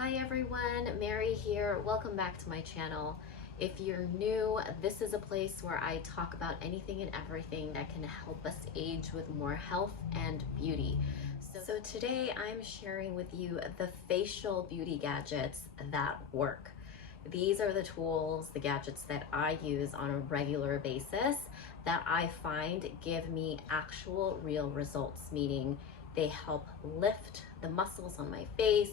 Hi everyone, Mary here. Welcome back to my channel. If you're new, this is a place where I talk about anything and everything that can help us age with more health and beauty. So today I'm sharing with you the facial beauty gadgets that work. These are the tools, the gadgets that I use on a regular basis that I find give me actual real results, meaning they help lift the muscles on my face,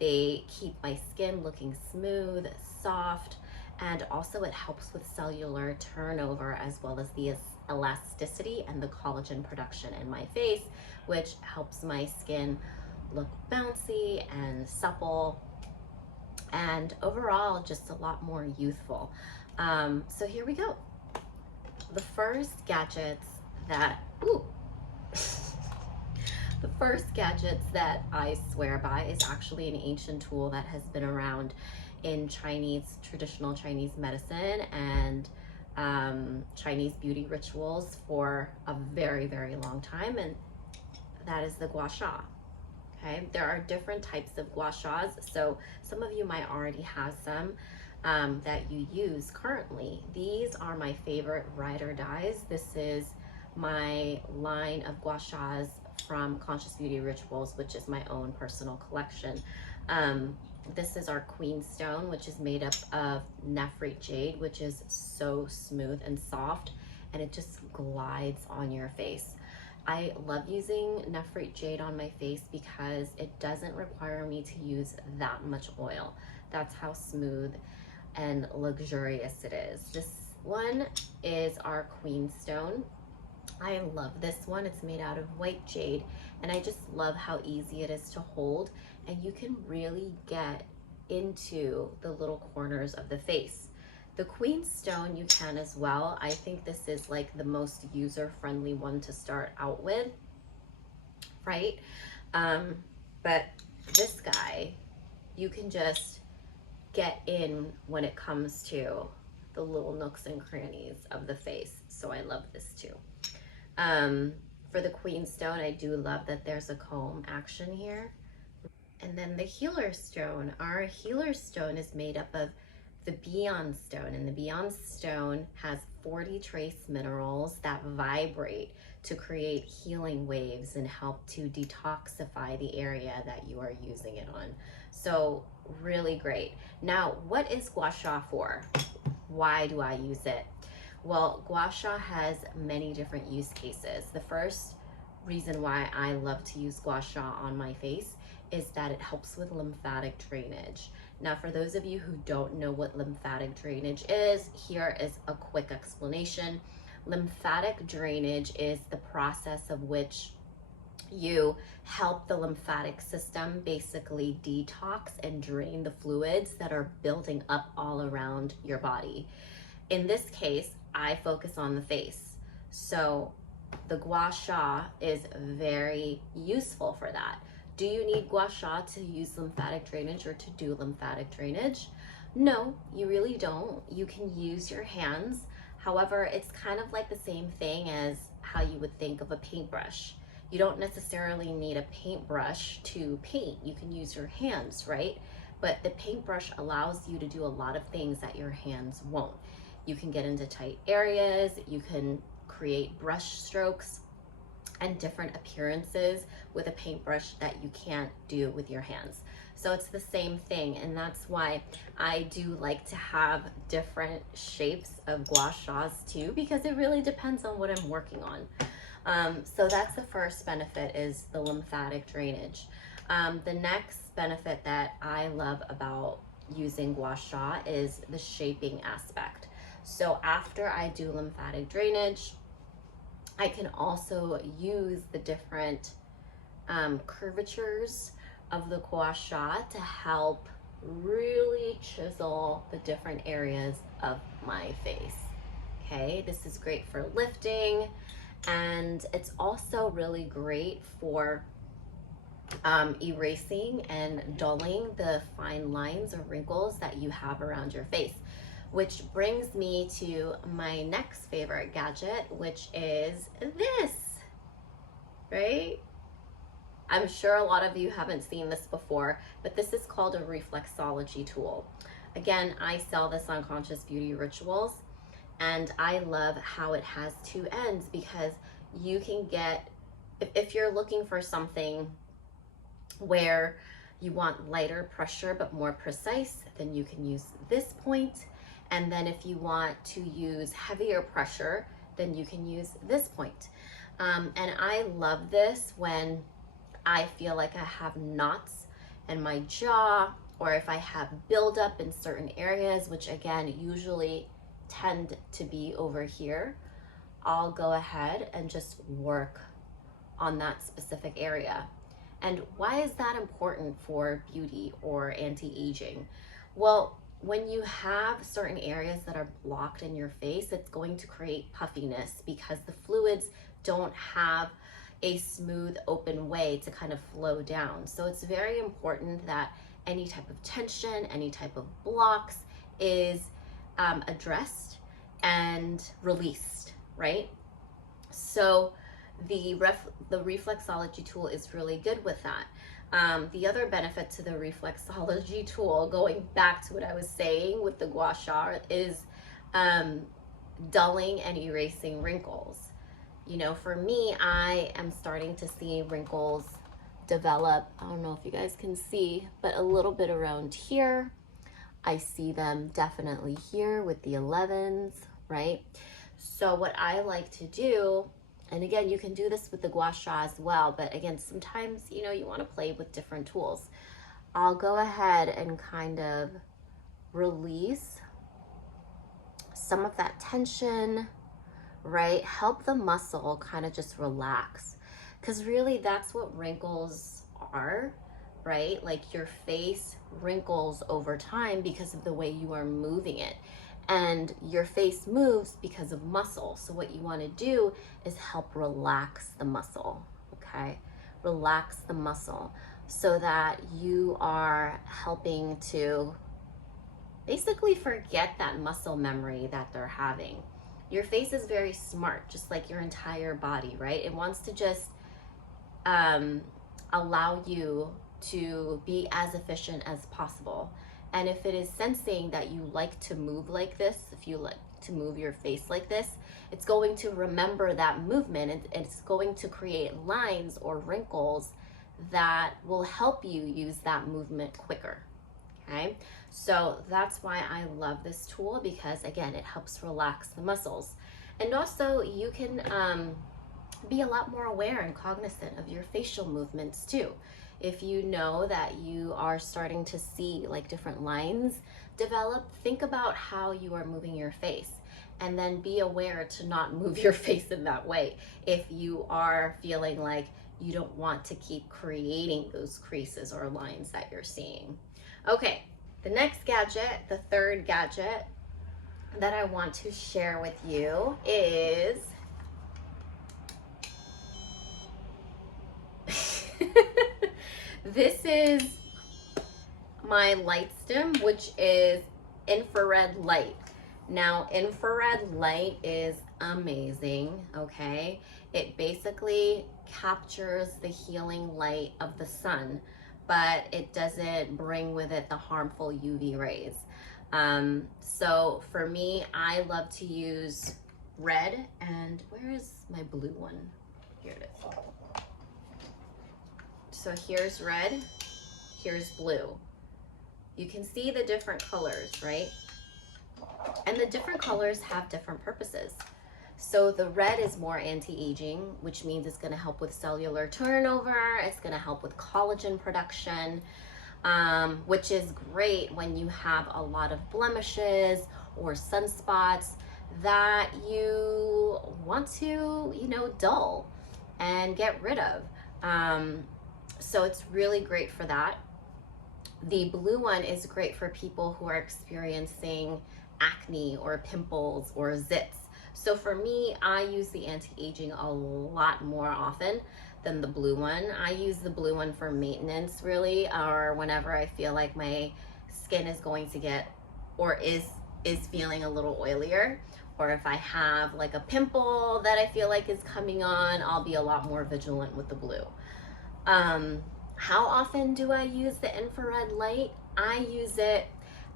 they keep my skin looking smooth, soft, and also it helps with cellular turnover as well as the elasticity and the collagen production in my face, which helps my skin look bouncy and supple and overall just a lot more youthful. So here we go. The first gadgets that, the first gadgets that I swear by is actually an ancient tool that has been around in traditional Chinese medicine and Chinese beauty rituals for a very, very long time, and that is the Gua Sha. Okay, there are different types of Gua Shas, so some of you might already have some that you use currently. These are my favorite ride or dies. This is my line of Gua Shas from Conscious Beauty Rituals, which is my own personal collection. This is our Queen Stone, which is made up of nephrite jade, which is so smooth and soft, and it just glides on your face. I love using nephrite jade on my face because it doesn't require me to use that much oil. That's how smooth and luxurious it is. This one is our Queen Stone. I love this one. It's made out of white jade, and I just love how easy it is to hold, and you can really get into the little corners of the face. The Queen Stone you can as well. I think this is like the most user-friendly one to start out with, right? But this guy, you can just get in when it comes to the little nooks and crannies of the face. So I love this too. For the Queen Stone, I do love that there's a comb action here. And then the Healer Stone. Our Healer Stone is made up of the Beyond Stone, and the Beyond Stone has 40 trace minerals that vibrate to create healing waves and help to detoxify the area that you are using it on. So really great. Now, what is Gua Sha for? Why do I use it? Well, Gua Sha has many different use cases. The first reason why I love to use Gua Sha on my face is that it helps with lymphatic drainage. Now, for those of you who don't know what lymphatic drainage is, here is a quick explanation. Lymphatic drainage is the process of which you help the lymphatic system basically detox and drain the fluids that are building up all around your body. In this case, I focus on the face. So the Gua Sha is very useful for that. Do you need Gua Sha to use lymphatic drainage or to do lymphatic drainage? No, you really don't. You can use your hands. However, it's kind of like the same thing as how you would think of a paintbrush. You don't necessarily need a paintbrush to paint. You can use your hands, right? But the paintbrush allows you to do a lot of things that your hands won't. You can get into tight areas, you can create brush strokes and different appearances with a paintbrush that you can't do with your hands. So it's the same thing, and that's why I do like to have different shapes of Gua Shas too, because it really depends on what I'm working on. So that's the first benefit, is the lymphatic drainage. The next benefit that I love about using Gua Sha is the shaping aspect. So after I do lymphatic drainage, I can also use the different curvatures of the Gua Sha to help really chisel the different areas of my face. Okay, this is great for lifting, and it's also really great for erasing and dulling the fine lines or wrinkles that you have around your face. Which brings me to my next favorite gadget, which is this, right? I'm sure a lot of you haven't seen this before, but this is called a reflexology tool. Again, I sell this on Conscious Beauty Rituals, and I love how it has two ends, because you can get, if you're looking for something where you want lighter pressure but more precise, then you can use this point. And then if you want to use heavier pressure, then you can use this point. And I love this when I feel like I have knots in my jaw, or if I have buildup in certain areas, which again, usually tend to be over here, I'll go ahead and just work on that specific area. And why is that important for beauty or anti-aging? Well, when you have certain areas that are blocked in your face, it's going to create puffiness because the fluids don't have a smooth, open way to kind of flow down. So it's very important that any type of tension, any type of blocks is addressed and released, right? So the reflexology tool is really good with that. The other benefit to the reflexology tool, going back to what I was saying with the Gua Sha, is dulling and erasing wrinkles. You know, for me, I am starting to see wrinkles develop. I don't know if you guys can see, but a little bit around here. I see them definitely here with the 11s, right? So what I like to do, and again, you can do this with the Gua Sha as well, but again, sometimes, you know, you want to play with different tools. I'll go ahead and kind of release some of that tension, right? Help the muscle kind of just relax. Because really, that's what wrinkles are, right? Like your face wrinkles over time because of the way you are moving it. And your face moves because of muscle. So what you want to do is help relax the muscle, okay? Relax the muscle so that you are helping to basically forget that muscle memory that they're having. Your face is very smart, just like your entire body, right? It wants to just allow you to be as efficient as possible. And if it is sensing that you like to move like this, if you like to move your face like this, it's going to remember that movement, and it's going to create lines or wrinkles that will help you use that movement quicker. Okay, so that's why I love this tool, because again, it helps relax the muscles. And also you can be a lot more aware and cognizant of your facial movements too. If you know that you are starting to see like different lines develop, think about how you are moving your face, and then be aware to not move your face in that way if you are feeling like you don't want to keep creating those creases or lines that you're seeing. Okay, the next gadget, the third gadget that I want to share with you is this is my light stem, which is infrared light. Now, infrared light is amazing, okay? It basically captures the healing light of the sun, but it doesn't bring with it the harmful UV rays. So for me, I love to use red, and where is my blue one? Here it is. So here's red, here's blue. You can see the different colors, right? And the different colors have different purposes. So the red is more anti-aging, which means it's going to help with cellular turnover. It's going to help with collagen production, which is great when you have a lot of blemishes or sunspots that you want to, you know, dull and get rid of. So it's really great for that. The blue one is great for people who are experiencing acne or pimples or zits. So for me, I use the anti-aging a lot more often than the blue one. I use the blue one for maintenance, really, or whenever I feel like my skin is going to get, or is feeling a little oilier, or if I have like a pimple that I feel like is coming on, I'll be a lot more vigilant with the blue. How often do I use the infrared light? I use it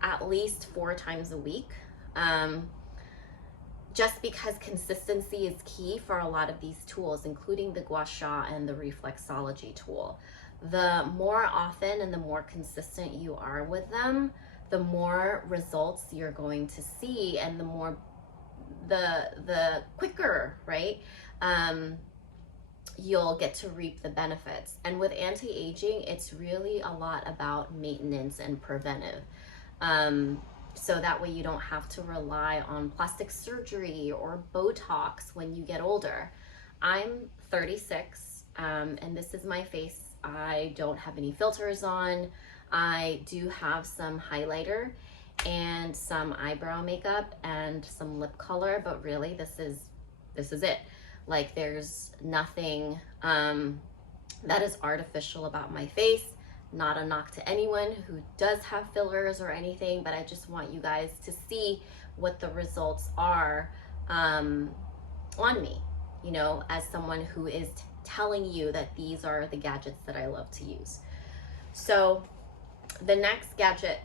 at least 4 times a week. Um, just because consistency is key for a lot of these tools, including the Gua Sha and the Reflexology tool. The more often and the more consistent you are with them, the more results you're going to see, and the more the quicker, right? You'll get to reap the benefits. And with anti-aging, it's really a lot about maintenance and preventive. So that way you don't have to rely on plastic surgery or Botox when you get older. I'm 36, and this is my face. I don't have any filters on. I do have some highlighter and some eyebrow makeup and some lip color, but really this is it. Like, there's nothing that is artificial about my face. Not a knock to anyone who does have fillers or anything, but I just want you guys to see what the results are on me, you know, as someone who is telling you that these are the gadgets that I love to use. So the next gadget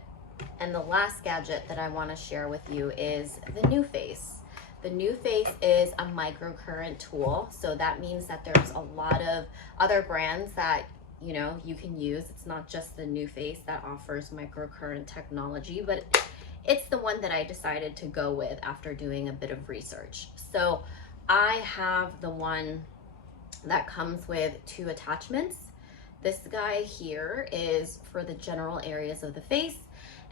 and the last gadget that I want to share with you is the NuFace. The NuFace is a microcurrent tool, so that means that there's a lot of other brands that you can use. It's not just the NuFace that offers microcurrent technology, but it's the one that I decided to go with after doing a bit of research. So I have the one that comes with 2 attachments. This guy here is for the general areas of the face,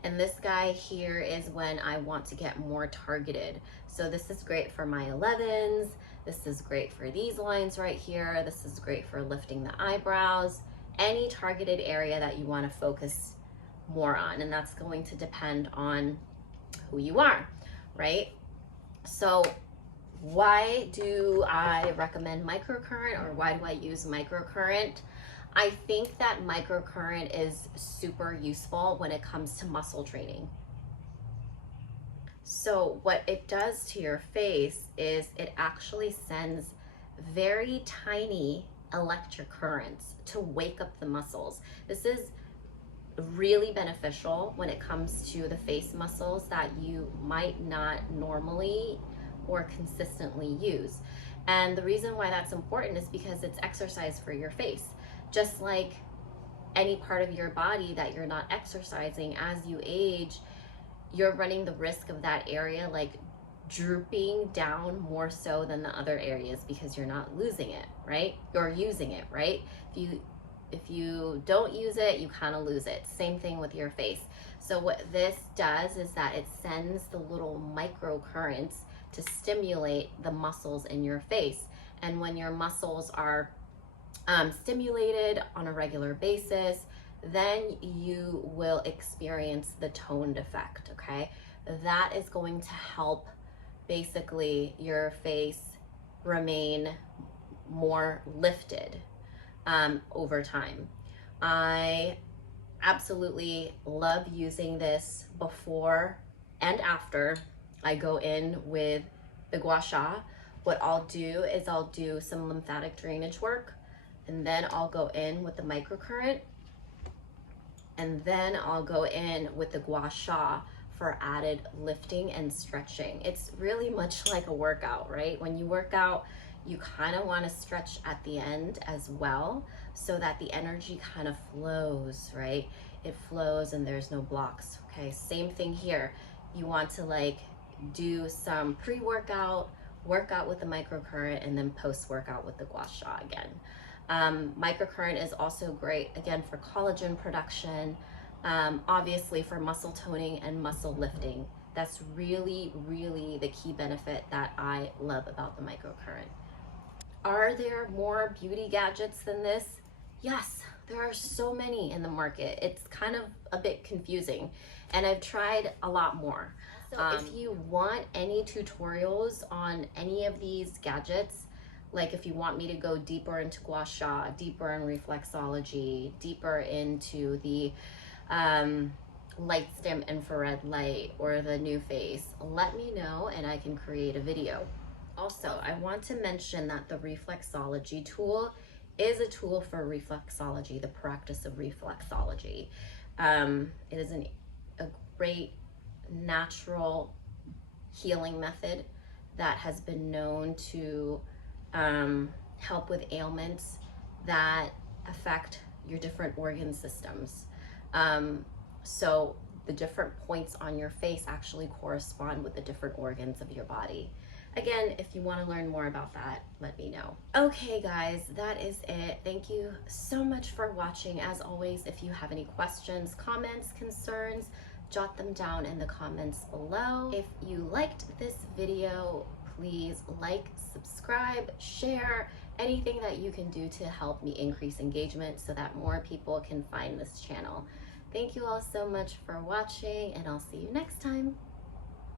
and this guy here is when I want to get more targeted. So this is great for my 11s. This is great for these lines right here. This is great for lifting the eyebrows, any targeted area that you want to focus more on. And that's going to depend on who you are, right? So why do I recommend microcurrent, or why do I use microcurrent? I think that microcurrent is super useful when it comes to muscle training. So what it does to your face is it actually sends very tiny electric currents to wake up the muscles. This is really beneficial when it comes to the face muscles that you might not normally or consistently use. And the reason why that's important is because it's exercise for your face. Just like any part of your body that you're not exercising, as you age, you're running the risk of that area like drooping down more so than the other areas, because you're not losing it, right? You're using it, right? If you don't use it, you kind of lose it. Same thing with your face. So what this does is that it sends the little microcurrents to stimulate the muscles in your face. And when your muscles are stimulated on a regular basis, then you will experience the toned effect, okay? That is going to help basically your face remain more lifted over time. I absolutely love using this before and after I go in with the Gua Sha. What I'll do is I'll do some lymphatic drainage work, and then I'll go in with the microcurrent, and then I'll go in with the Gua Sha for added lifting and stretching. It's really much like a workout, right? When you work out, you kind of want to stretch at the end as well, so that the energy kind of flows, right? It flows and there's no blocks, okay? Same thing here. You want to like do some pre-workout, workout with the microcurrent, and then post-workout with the Gua Sha again. Microcurrent is also great, again, for collagen production, obviously for muscle toning and muscle lifting. That's really, really the key benefit that I love about the microcurrent. Are there more beauty gadgets than this? Yes, there are so many in the market. It's kind of a bit confusing, and I've tried a lot more. So if you want any tutorials on any of these gadgets, like if you want me to go deeper into Gua Sha, deeper in reflexology, deeper into the light stim infrared light or the NuFace, let me know and I can create a video. Also, I want to mention that the reflexology tool is a tool for reflexology, the practice of reflexology. It is a great natural healing method that has been known to help with ailments that affect your different organ systems. So the different points on your face actually correspond with the different organs of your body. Again, if you want to learn more about that, let me know. Okay, guys, that is it. Thank you so much for watching. As always, if you have any questions, comments, concerns, jot them down in the comments below. If you liked this video, please like, subscribe, share, anything that you can do to help me increase engagement so that more people can find this channel. Thank you all so much for watching, and I'll see you next time.